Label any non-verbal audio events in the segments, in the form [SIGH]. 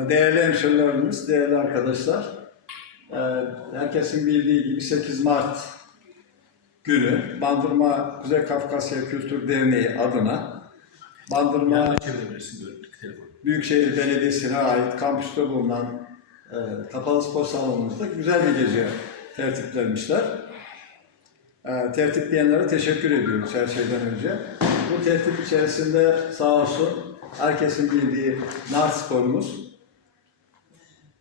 Ee, Değerli hemşerilerimiz, değerli arkadaşlar, ee, herkesin bildiği gibi 8 Mart günü Bandırma Kuzey Kafkasya Kültür Derneği adına Bandırma. Büyükşehir Belediyesi'ne ait kampüste bulunan e, kapalı spor salonumuzda güzel bir gece tertiplenmişler. E, tertipleyenlere teşekkür ediyoruz her şeyden önce. Bu tertip içerisinde sağ olsun herkesin bildiği Nart Spor'umuz,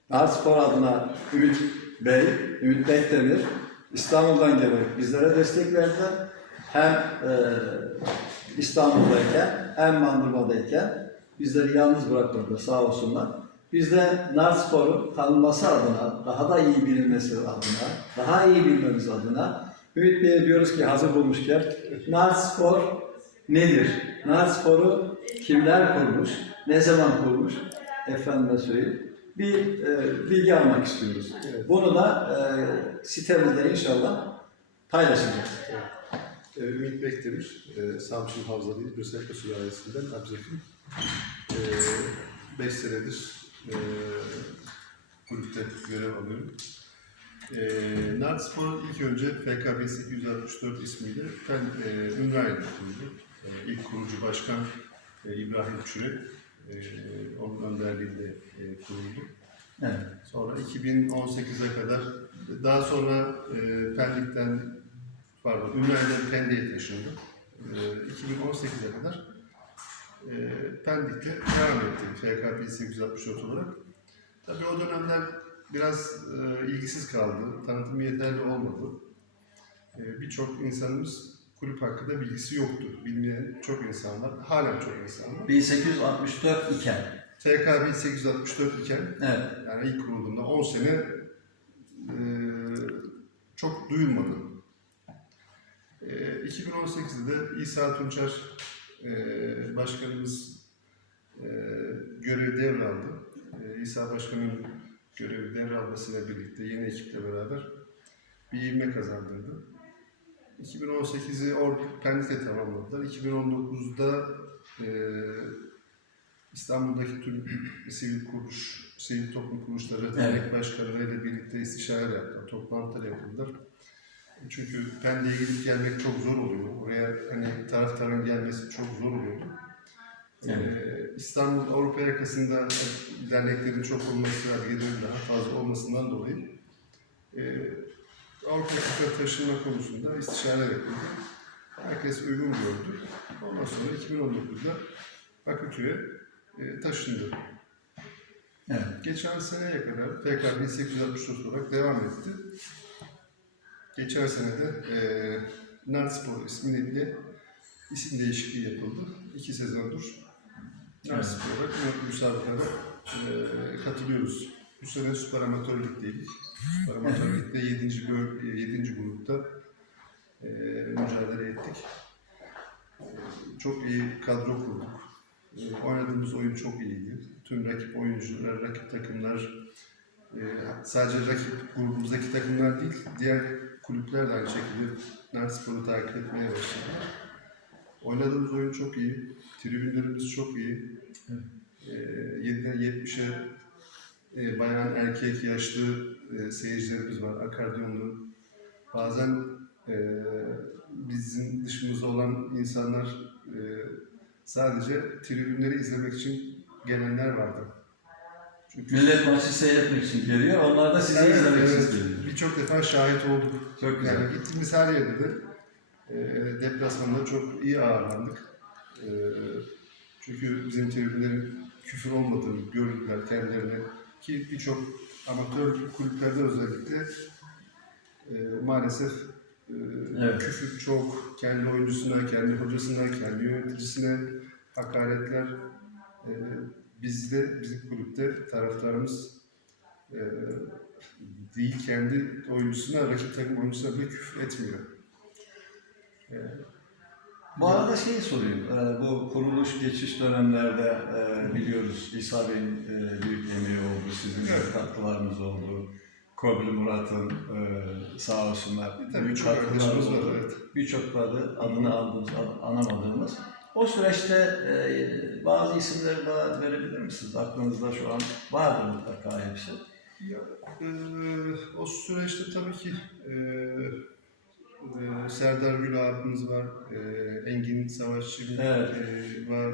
Nart Spor adına Ümit Bey, Ümit Bekdemir İstanbul'dan gelerek bizlere destek verdiler. Hem e, İstanbul'dayken hem Bandırma'dayken bizleri yalnız bırakmadılar sağ olsunlar. Biz de Narspor'un tanınması adına, daha da iyi bilinmesi adına, daha iyi bilmemiz adına Ümit Bey'e diyoruz ki hazır bulmuşken Narspor nedir? Narspor'u kimler kurmuş? Ne zaman kurmuş? Efendime söyleyeyim. Bir e, bilgi almak istiyoruz. Bunu da e, sitemizde inşallah paylaşacağız. Ee, Ümit Bekdemir, e, Samsun Havza değil, Bürseka sülalesinden Abzefim. 5 senedir e, kulüpte görev alıyorum. E, Nartspor ilk önce FKB 864 ismiyle ben e, Ümraniye'de kuruldu. E, ilk kurucu başkan e, İbrahim Çürek, e, onun önderliğinde e, kuruldu. Evet. Sonra 2018'e kadar, daha sonra e, Pendik'ten, pardon, Ümraniye'den Pendik'e taşındım. E, 2018'e kadar e, Pendik'te devam ettim FKP 864 olarak. Tabii o dönemler biraz ilgisiz kaldı, tanıtım yeterli olmadı. Birçok insanımız kulüp hakkında bilgisi yoktu. Bilmeyen çok insan var, halen çok insan var. 1864 iken. TKB 864 iken Evet. yani ilk kurulduğunda 10 sene e, çok duyulmadı. E, 2018'de de İsa Tunçer e, başkanımız e, görevi devraldı. E, İsa Başkan'ın görevi devralmasıyla birlikte yeni ekiple beraber bir ivme kazandırdı. 2018'i or Pendik'te tamamladılar. 2019'da e, İstanbul'daki tüm [CLEARS THROAT] sivil kuruluş, sivil toplum kuruluşları, dernek başkanlarıyla birlikte istişare yaptılar, toplantılar yapıldılar. Çünkü Pendik'e gidip gelmek çok zor oluyor. Oraya hani taraftarın gelmesi çok zor oluyordu. Ee, İstanbul Avrupa yakasında derneklerin çok olması, adliyenin daha fazla olmasından dolayı e, Avrupa taşınma konusunda istişare yapıldı. Herkes uygun gördü. Ondan sonra 2019'da Bakırköy'e e, taşındı. Evet. Geçen seneye kadar tekrar 1864 olarak devam etti. Geçen sene de e, Narspor ismiyle isim değişikliği yapıldı. İki sezondur Narspor olarak bu müsabakada e, katılıyoruz. Bu sene Süper Amatör Lig'deydik. Süper Amatör Lig'de 7. Böl 7. grupta e, mücadele ettik. E, çok iyi kadro kurduk. E, oynadığımız oyun çok iyiydi. Tüm rakip oyuncular, rakip takımlar, e, sadece rakip grubumuzdaki takımlar değil, diğer kulüpler de aynı şekilde Narspor'u takip etmeye başladılar. Oynadığımız oyun çok iyi, tribünlerimiz çok iyi. E, 7'den 70'e e, bayan, erkek, yaşlı e, seyircilerimiz var, akardiyonlu. Bazen e, bizim dışımızda olan insanlar e, sadece tribünleri izlemek için gelenler vardı. Çünkü Millet maçı seyretmek için geliyor. Onlar da sizi izlemek için geliyor. birçok defa şahit olduk. Çok güzel. Yani gittiğimiz her yerde de e, deplasmanda çok iyi ağırlandık. E, çünkü bizim tribünlerin küfür olmadığını gördüler kendilerine. Ki birçok amatör kulüplerde özellikle e, maalesef e, Evet. küfür çok. Kendi oyuncusuna, kendi hocasına, kendi yöneticisine hakaretler. E, bizde, bizim kulüpte taraftarımız e, değil kendi oyuncusuna, rakip takım oyuncusuna bile küfür etmiyor. E, Bu arada şeyi sorayım. Ee, bu kuruluş geçiş dönemlerde e, biliyoruz İsa Bey'in e, büyük emeği oldu. Sizin de katkılarınız oldu. Kobri Murat'ın e, sağ olsunlar. tabii büyük çok katkıları arkadaşımız var, oldu. evet. Birçokları adını andığımız, an- anamadığımız. O süreçte e, bazı isimleri daha verebilir misiniz? Aklınızda şu an vardır mutlaka hepsi. Ya, e, o süreçte tabii ki e, e, Serdar Gül abimiz var, e, Engin Savaşçı Evet. e, var,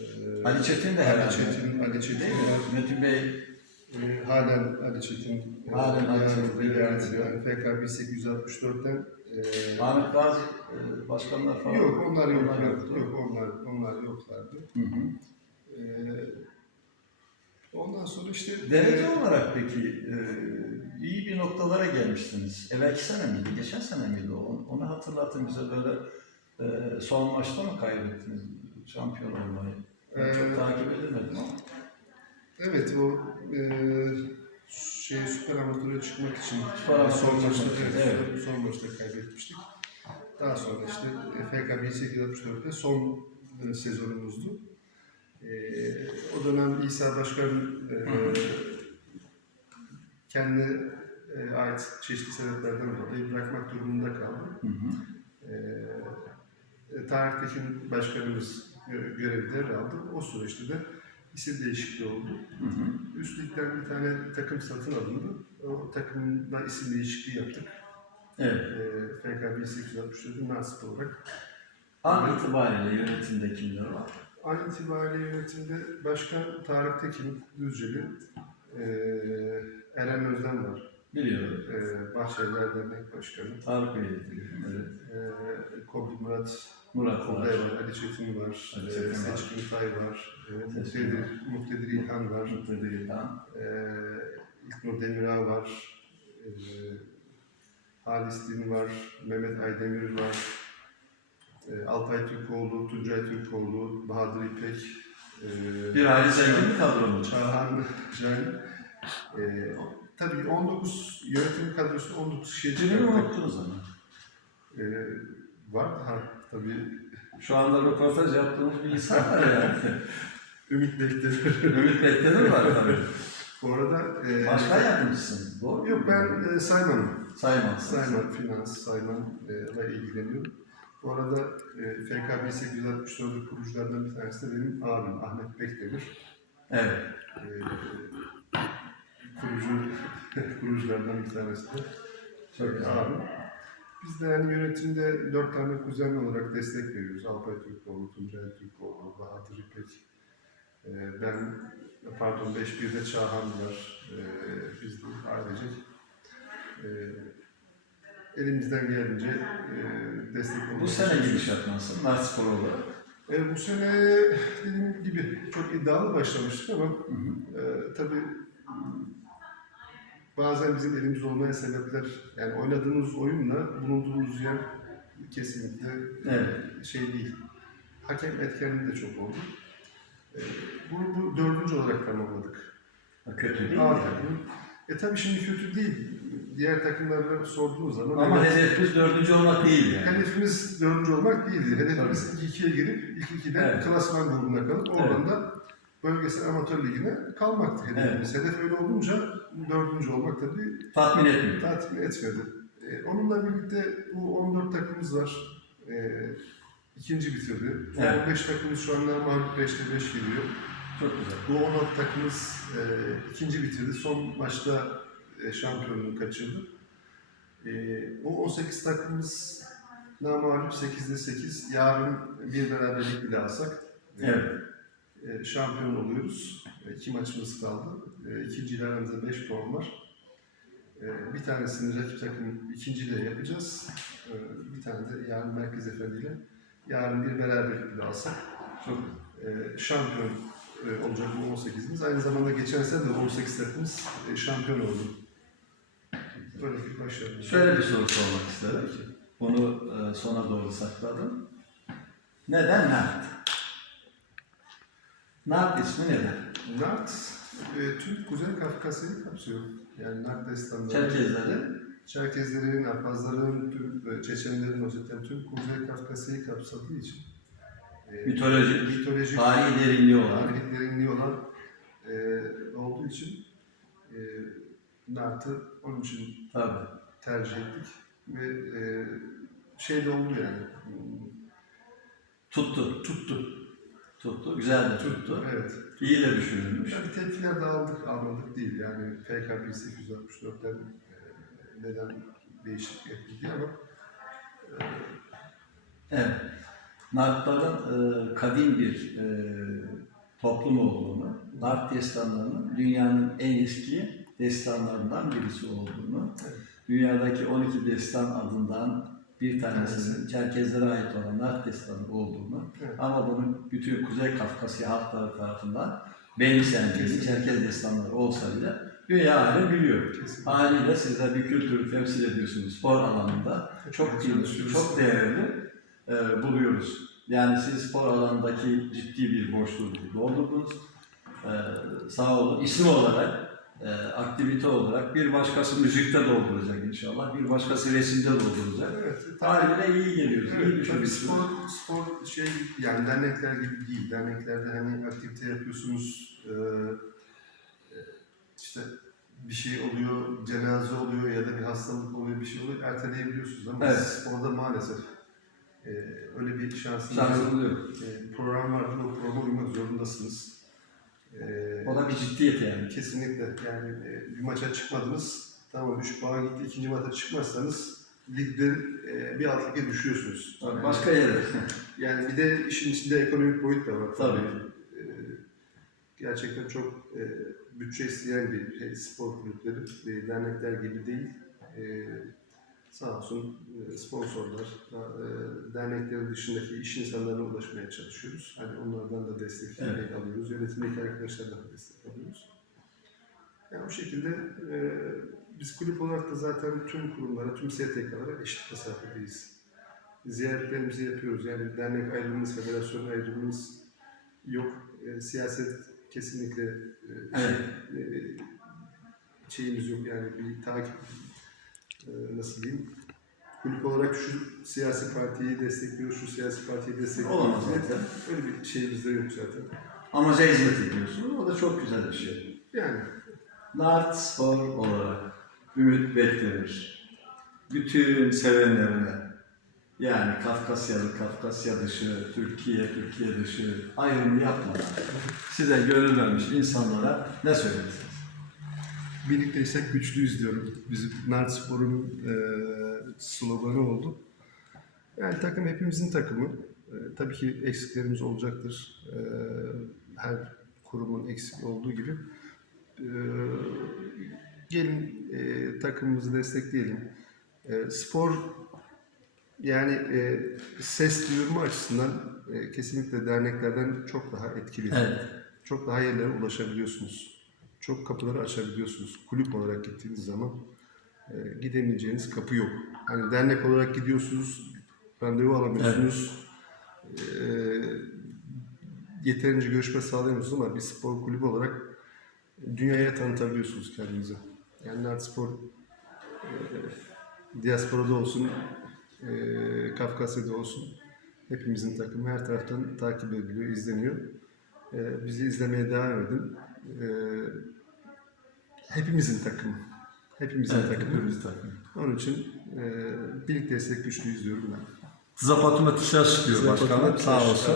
e, Ali Çetin de herhalde. Ali Çetin, Ali Çetin Değil var. mi? Metin Bey E, halen Ali Çetin. e, Halen Ali yani, Çetin, evet. yani FK 1864'ten e, Ahmet Gazi e, başkanlar falan. yok onlar yok, Onlar yok, yoktu. yok onlar onlar yoklardı. Hı hı. E, ondan sonra işte Derece olarak peki e, iyi bir noktalara gelmişsiniz. Evvelki sene miydi, geçen sene miydi o? Onu- hatırlatın bize böyle e, son maçta mı kaybettiniz şampiyon olmayı? Ben Ee, çok takip edemedim ama. Evet o e, şey süper amatöre çıkmak için Süper son maçta evet, evet. son maçta kaybetmiştik. Daha sonra işte FK 1864'te son e, sezonumuzdu. E, o dönem İsa Başkan e, kendi e, ait çeşitli sebeplerden dolayı bırakmak durumunda kaldı. Hı hı. E, e, Tarık Tekin Başkanımız gö- görevi devraldı. O süreçte de isim değişikliği oldu. Hı hı. Üst ligden bir tane takım satın alındı. O takımda isim değişikliği yaptık. Evet. E, FK 1864'ün nasip olarak. An itibariyle yönetimde kimler var? An itibariyle yönetimde Başkan Tarık Tekin Düzceli, e, Eren Özden var. Biliyorum. E, Bahçeliler Dernek Başkanı. Tarık Bey. Evet. E, Kobi Murat Murat. Kobay var, Ali Çetin var, Ali e, Çetin var. Seçkin Tay var, e, Seçkin Muktedir, Muktedir İlhan var, Mutlu İlhan. e, İlknur Demirağ var, e, Halis Din var, Mehmet Aydemir var, e, Alpay Türkoğlu, Tuncay Türkoğlu, Bahadır İpek, e, Bir aile zengin bir kadro mu? Çağhan Can. E, tabii 19 yönetim kadrosu 19 kişiye Birini çıkarttık. unuttunuz ama. E, var daha tabii Şu anda röportaj yaptığımız bir insan var yani. [LAUGHS] Ümit Bekler. Ümit Bekler'in var tabii. Bu arada e, Başkan yardımcısın. Doğru mu? yok ben e. Sayman, finans, Sayman e, ile ilgileniyorum. Bu arada e, FK 1864'ün kurucularından bir tanesi de benim abim Ahmet Bekdemir. Evet. E, kurucu, [LAUGHS] kuruculardan bir tanesi de Çok abim. Biz de yani yönetimde dört tane kuzen olarak destek veriyoruz. Alpay Türkoğlu, Tuncay Türkoğlu, Bahadır İpek. E, ben, pardon 5-1'de Çağhan var. E, biz de ailecek. E, elimizden geldiğince e, destek olmaya Bu sene gidişat nasıl? Narspor olarak. E, bu sene dediğim gibi çok iddialı başlamıştık ama Hı hı. e, tabii bazen bizim elimizde olmayan sebepler yani oynadığımız oyunla bulunduğumuz yer kesinlikle Evet. şey değil. Hakem etkenliği de çok oldu. E, bunu bu dördüncü olarak tamamladık. Kötü değil A mi? takımı. E tabii şimdi kötü değil. Diğer takımlarla sorduğunuz zaman Ama evet, hedefimiz dördüncü olmak değil yani. hedefimiz dördüncü olmak değildi. Hedefimiz ilk ikiye girip ilk ikiden Evet. klasman grubuna kalıp oradan da bölgesel amatör ligine kalmaktı hedefimiz. Hedef öyle olunca dördüncü olmak tabii Tatmin etmiyor. tatmin etmedi. E, onunla birlikte bu 14 takımımız var. E, ikinci bitirdi. Evet. 15 takımımız şu anda mağlup 5'te 5 geliyor. Çok güzel. Bu 16 takımımız e, ikinci bitirdi. Son maçta şampiyonluğu kaçırdı. E, bu 18 takımımız namağlup 8'de 8. Yarın bir beraberlik bile alsak e, Evet. e, şampiyon oluyoruz. E, iki maçımız kaldı. E, ikinci aramızda 5 puan var. E, bir tanesini rakip takım ikinciyle yapacağız. E, bir tane de yarın Merkez Efendi ile yarın bir beraberlik bile alsak Çok e, şampiyon e, olacak bu 18'imiz. Aynı zamanda geçen sene de 18 takımımız e, şampiyon oldu. Bir başarı. Şöyle bir soru sormak isterim. Bunu e, sona doğru sakladım. Neden Nart? Nart ismi neden? Nart, e, tüm Kuzey Kafkasya'yı kapsıyor. Yani Nart destanları, Çerkezleri Çerkezlerin, Arpazların, tüm, e, Çeçenlerin, Ossetlerin tüm Kuzey Kafkasya'yı kapsadığı için e, mitolojik, mitolojik, tarihi derinliği olan. tarihi derinliği olan e, olduğu için e, Nart'ı onun için Tabii. tercih ettik ve e, şey de oldu yani. Tuttu. Tuttu. Tuttu. Güzel de tuttu. Evet. İyi de düşünülmüş. Tabii tepkiler de aldık, almadık değil. Yani FKP 864'ten e, neden değişiklik yapıldı ama Evet. Nartların e, kadim bir e, toplum olduğunu, Nart destanlarının dünyanın en eski destanlarından birisi olduğunu, Evet. dünyadaki 12 destan adından bir tanesinin Evet. Çerkezlere ait olan Nart destanı olduğunu Evet. ama bunun bütün Kuzey Kafkasya halkları tarafından benimsendiği. Çerkez destanları olsa bile dünya alem biliyor. Haliyle sizler bir kültürü temsil ediyorsunuz spor alanında. Çok kıymetli, çok değerli e, buluyoruz. Yani siz spor alanındaki ciddi bir boşluğu doldurdunuz. E, sağ olun. İsim olarak, e, aktivite olarak bir başkası müzikte dolduracak inşallah. Bir başkası resimde dolduracak. Evet, Haliyle iyi geliyoruz. iyi Evet, tabii düşünüyorsunuz. spor, spor şey yani dernekler gibi değil. Derneklerde hani aktivite yapıyorsunuz, e, e, işte bir şey oluyor, cenaze oluyor ya da bir hastalık oluyor, bir şey oluyor, erteleyebiliyorsunuz ama Evet. sporda maalesef e, öyle bir şansınız Şans yok. E, program vardır, o programa uymak zorundasınız. E, O da bir ciddiyet yani. Kesinlikle yani e, bir maça çıkmadınız, tamam 3 puan gitti, ikinci maça çıkmazsanız ligde e, bir alt lige düşüyorsunuz. Yani- Başka yere. [LAUGHS] yani bir de işin içinde ekonomik boyut da var. Tabii. Ee, gerçekten çok e, bütçe isteyen bir şey, spor kulüpleri, e, dernekler gibi değil. E, sağ olsun e, sponsorlar, e, derneklerin dışındaki iş insanlarına ulaşmaya çalışıyoruz. Hani onlardan da destek Evet. alıyoruz, yönetimdeki arkadaşlardan da destek alıyoruz. Yani o şekilde e, biz kulüp olarak da zaten tüm kurumlara, tüm STK'lara eşit mesafedeyiz ziyaretlerimizi yapıyoruz. Yani dernek ayrımımız, federasyon ayrımımız yok. E, siyaset kesinlikle e, Evet. şey, e, şeyimiz yok. Yani bir takip nasıl diyeyim? Kulüp olarak şu siyasi partiyi destekliyoruz, şu siyasi partiyi destekliyoruz. Olamaz zaten. Öyle bir şeyimiz de yok zaten. Amaca hizmet ediyorsunuz. O da çok güzel bir şey. Yani Nart Spor olarak ümit beklenir. Bütün sevenlerine yani Kafkasyalı, Kafkasya dışı, Türkiye, Türkiye dışı ayrım yapmadan size gönül vermiş insanlara ne söylersiniz? Birlikteysek güçlüyüz diyorum. Bizim Nart Spor'un e, sloganı oldu. Yani takım hepimizin takımı. E, tabii ki eksiklerimiz olacaktır. E, her kurumun eksik olduğu gibi. E, gelin e, takımımızı destekleyelim. E, spor yani e, ses duyurma açısından e, kesinlikle derneklerden çok daha etkili Evet. çok daha yerlere ulaşabiliyorsunuz. Çok kapıları açabiliyorsunuz. Kulüp olarak gittiğiniz zaman e, gidemeyeceğiniz kapı yok. Hani dernek olarak gidiyorsunuz, randevu alamıyorsunuz. E, yeterince görüşme sağlayamıyorsunuz ama bir spor kulübü olarak dünyaya tanıtabiliyorsunuz kendinizi. Yani Nart Spor e, diasporada olsun, e, Kafkasya'da olsun hepimizin takımı her taraftan takip ediliyor, izleniyor. Ee, bizi izlemeye devam edin. Ee, hepimizin takımı. Hepimizin Evet, takımı. hepimiz takım. Onun için e, birlikteysek güçlüyüz diyorum ben. Zapatuma tişört çıkıyor Zapatuma başkanım sağ olsun.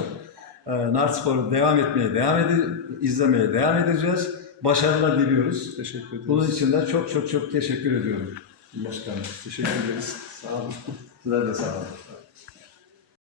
Ee, Nart Spor'u devam etmeye devam ede izlemeye devam edeceğiz. Başarılar diliyoruz. Teşekkür ederiz. Bunun için de çok çok çok teşekkür ediyorum başkanım. Teşekkür ederiz. Sağ olun. Sizler de sağ olun.